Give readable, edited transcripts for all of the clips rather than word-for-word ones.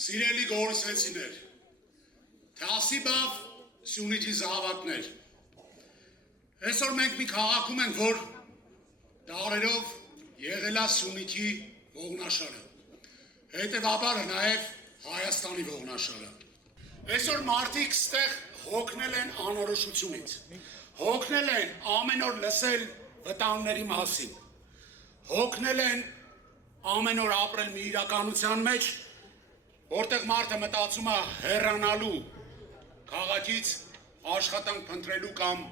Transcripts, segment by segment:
Սիրելի գորսվեցիներ, թասիբավ Սյունիքի զավակներ, այսօր մենք մի քաղաքում ենք, որ դարերով եղել է Սյունիքի ողնաշարը, հետևաբար նաև Հայաստանի ողնաշարը։ Այսօր մարդիկ ստեղ հոգնել են անորոշությունից, հոգնել են ամեն օր լսել վտանգների մասին, հոգնել են ամեն օր ապրել մի իրականության մեջ, որտեղ մարդը մտածում է հեռանալու քաղաքից, աշխատանք փնտրելու կամ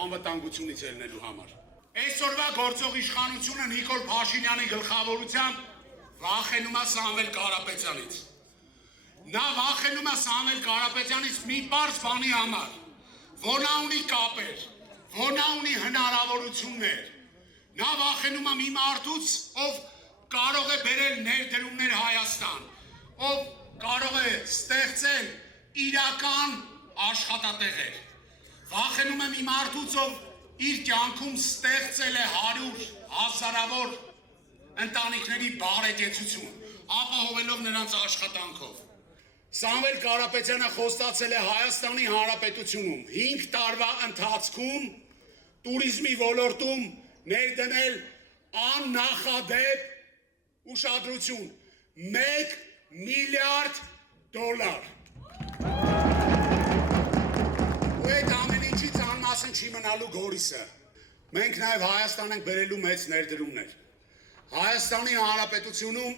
անվտանգությունից ելնելու համար։ Այսօրվա գործող իշխանությունը Նիկոլ Փաշինյանի գլխավորությամբ վախենում է Սամվել Կարապետյանից։ Նա վախենում է Սամվել Կարապետյանից մի պարզ բանի համար, որ նա ունի կապեր, որ նա ունի հնարավորություններ։ Նա վախենում է մի մարդուց, ով կարող է բերել ներդրումներ Հայաստան, ով կարող է ստեղծել իրական աշխատատեղեր։ Վախենում է մի մարդուց, ով իր կյանքում ստեղծել է 100 հազարավոր ընտանիքների բարեկեցություն, ապահովելով նրանց աշխատանքով։ Սամվել Կարապետյանը խոստացել է Հայաստանի Հանրապետությունում 5 տարվա ընթացքում տուրիզմի ոլորտում ներդնել աննախադեպ ուշադրություն 1 միլիարդ դոլար։ Ու այդ ամեն ինչից անմասն չի մնալու Գորիսը։ Մենք նաև Հայաստան ենք բերելու մեծ ներդրումներ։ Հայաստանի Հանրապետությունում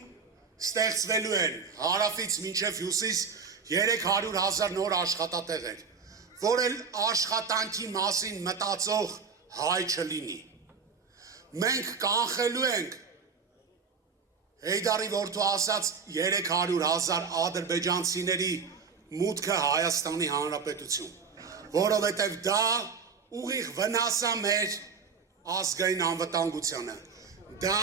ստեղծվելու են հարավից մինչև հյուսիս 300,000 նոր աշխատատեղեր, որ էլ աշխատանքի մասին մտածող հայ չլինի։ Մենք կանխելու ենք Հեյդարի որդու ասած 300,000 ադրբեջանցիների մուտքը Հայաստանի Հանրապետություն, որովհետև դա ուղիղ վնաս է մեր ազգային անվտանգությանը, դա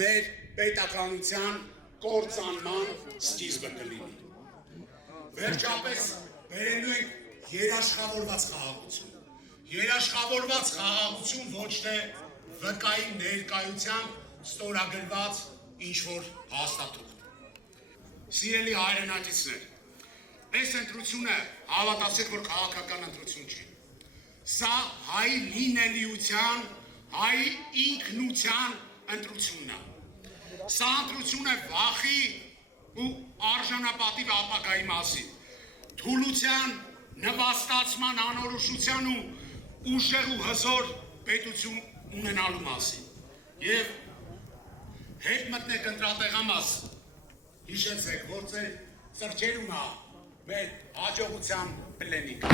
մեր պետականության կործանման սկիզբը կլինի։ Վերջապես բերելու ենք երաշխավորված խաղաղություն։ Երաշխավորված խաղաղություն ոչ թե վկայի ներկայությամբ ստորագրված ինչ-որ հաստատում։ Սիրելի հայրենակիցներ, այս ընտրությունը հավատացեք, որ քաղաքական ընտրություն չի։ Սա հայ լինելիության, հայ ինքնության ընտրությունն է։ Սա ընտրություն է վախի ու արժանապատիվ ապագայի մասին, թուլության, նվաստացման, անորոշության ու ուժեղ ու հզոր պետություն ունենալու մասին։ Եվ հետ մտնեք ընտրատեղամաս, հիշեցեք, որ ձեր ծրջերում է մեր հաջողության պլենիկ։